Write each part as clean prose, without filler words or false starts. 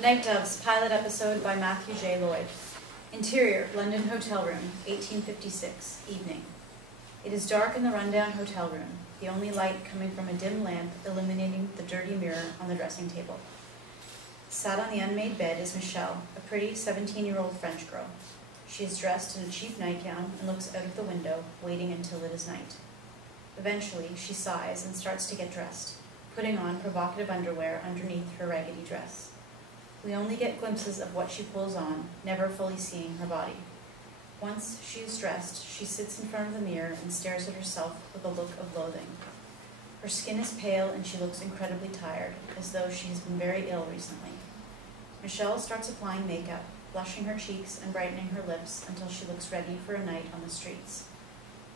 Nightdoves, pilot episode by Matthew J. Lloyd. Interior, London hotel room, 1856, evening. It is dark in the rundown hotel room, the only light coming from a dim lamp illuminating the dirty mirror on the dressing table. Sat on the unmade bed is Michelle, a pretty 17-year-old French girl. She is dressed in a cheap nightgown and looks out of the window, waiting until it is night. Eventually, she sighs and starts to get dressed, putting on provocative underwear underneath her raggedy dress. We only get glimpses of what she pulls on, never fully seeing her body. Once she is dressed, she sits in front of the mirror and stares at herself with a look of loathing. Her skin is pale and she looks incredibly tired, as though she has been very ill recently. Michelle starts applying makeup, blushing her cheeks and brightening her lips until she looks ready for a night on the streets.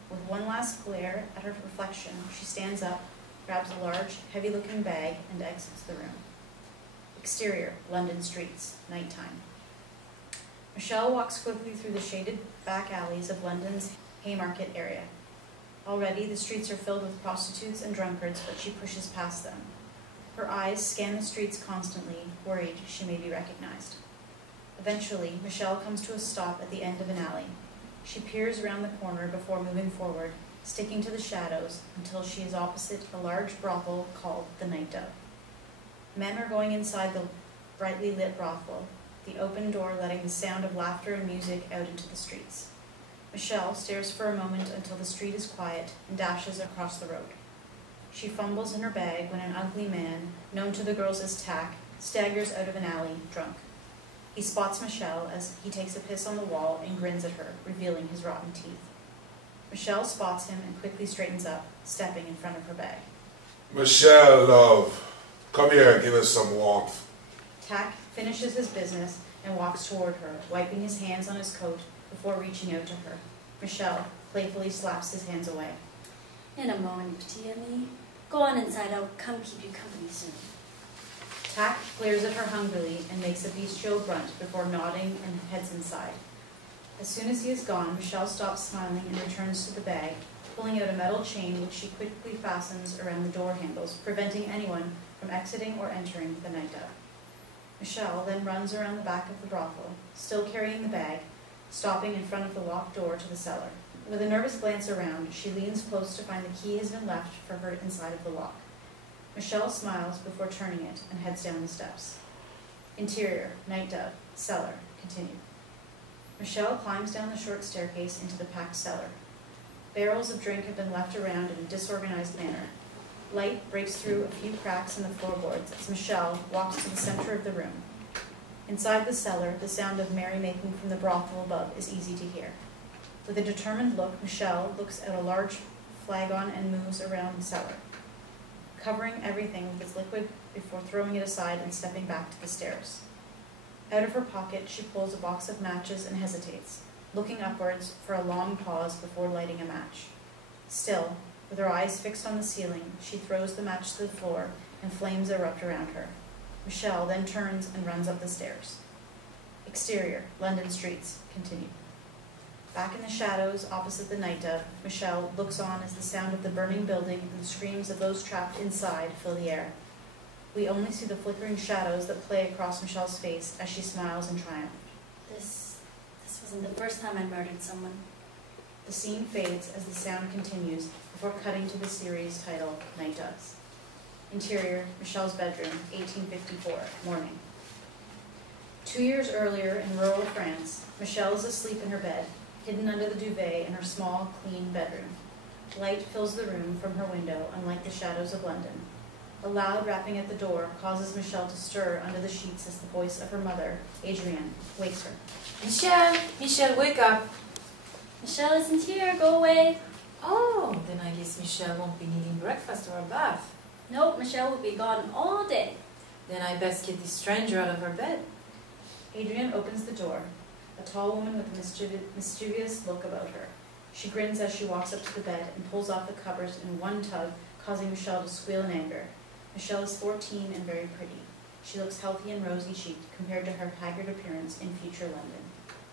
With one last glare at her reflection, she stands up, grabs a large, heavy-looking bag, and exits the room. Exterior, London streets, nighttime. Michelle walks quickly through the shaded back alleys of London's Haymarket area. Already, the streets are filled with prostitutes and drunkards, but she pushes past them. Her eyes scan the streets constantly, worried she may be recognized. Eventually, Michelle comes to a stop at the end of an alley. She peers around the corner before moving forward, sticking to the shadows until she is opposite a large brothel called the Nightdove. Men are going inside the brightly lit brothel, the open door letting the sound of laughter and music out into the streets. Michelle stares for a moment until the street is quiet and dashes across the road. She fumbles in her bag when an ugly man, known to the girls as Tack, staggers out of an alley, drunk. He spots Michelle as he takes a piss on the wall and grins at her, revealing his rotten teeth. Michelle spots him and quickly straightens up, stepping in front of her bag. Michelle, love. Come here and give us some warmth. Tack finishes his business and walks toward her, wiping his hands on his coat before reaching out to her. Michelle playfully slaps his hands away. In a moment, petite amie. Go on inside, I'll come keep you company soon. Tack glares at her hungrily and makes a bestial grunt before nodding and heads inside. As soon as he is gone, Michelle stops smiling and returns to the bag, pulling out a metal chain which she quickly fastens around the door handles, preventing anyone from exiting or entering the Nightdove. Michelle then runs around the back of the brothel, still carrying the bag, stopping in front of the locked door to the cellar. With a nervous glance around, she leans close to find the key has been left for her inside of the lock. Michelle smiles before turning it and heads down the steps. Interior, Nightdove, cellar, continue. Michelle climbs down the short staircase into the packed cellar. Barrels of drink have been left around in a disorganized manner. Light breaks through a few cracks in the floorboards as Michelle walks to the center of the room. Inside the cellar, the sound of merrymaking from the brothel above is easy to hear. With a determined look, Michelle looks at a large flagon and moves around the cellar, covering everything with its liquid before throwing it aside and stepping back to the stairs. Out of her pocket, she pulls a box of matches and hesitates, looking upwards for a long pause before lighting a match. Still, with her eyes fixed on the ceiling, she throws the match to the floor and flames erupt around her. Michelle then turns and runs up the stairs. Exterior, London streets, continue. Back in the shadows opposite the Nightdove, Michelle looks on as the sound of the burning building and the screams of those trapped inside fill the air. We only see the flickering shadows that play across Michelle's face as she smiles in triumph. This wasn't the first time I murdered someone. The scene fades as the sound continues before cutting to the series title, Nightdoves. Interior, Michelle's bedroom, 1854, morning. 2 years earlier in rural France, Michelle is asleep in her bed, hidden under the duvet in her small, clean bedroom. Light fills the room from her window, unlike the shadows of London. A loud rapping at the door causes Michelle to stir under the sheets as the voice of her mother, Adrienna, wakes her. Michelle, wake up. Michelle isn't here, go away. Oh, then I guess Michelle won't be needing breakfast or a bath. Nope, Michelle will be gone all day. Then I best get this stranger out of her bed. Adrienna opens the door, a tall woman with a mischievous look about her. She grins as she walks up to the bed and pulls off the covers in one tug, causing Michelle to squeal in anger. Michelle is 14 and very pretty. She looks healthy and rosy-cheeked compared to her haggard appearance in future London.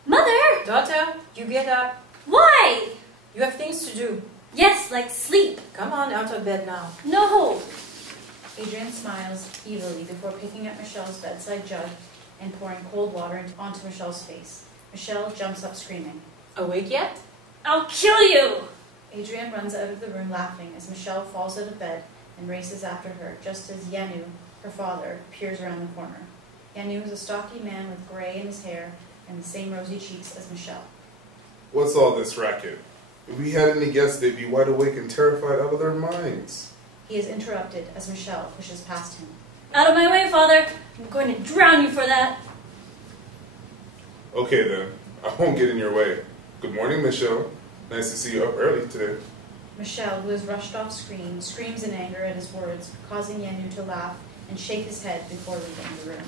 Mother! Daughter, you get up. Why? You have things to do. Yes, like sleep. Come on, out of bed now. No. Adrienna smiles evilly before picking up Michelle's bedside jug and pouring cold water onto Michelle's face. Michelle jumps up screaming. Awake yet? I'll kill you! Adrienne runs out of the room laughing as Michelle falls out of bed and races after her, just as Yanou, her father, peers around the corner. Yanou is a stocky man with gray in his hair and the same rosy cheeks as Michelle. What's all this racket? If we had any guests, they'd be wide awake and terrified out of their minds. He is interrupted as Michelle pushes past him. Out of my way, father! I'm going to drown you for that! Okay then, I won't get in your way. Good morning, Michelle. Nice to see you up early today. Michelle, who has rushed off screen, screams in anger at his words, causing Yanou to laugh and shake his head before leaving the room.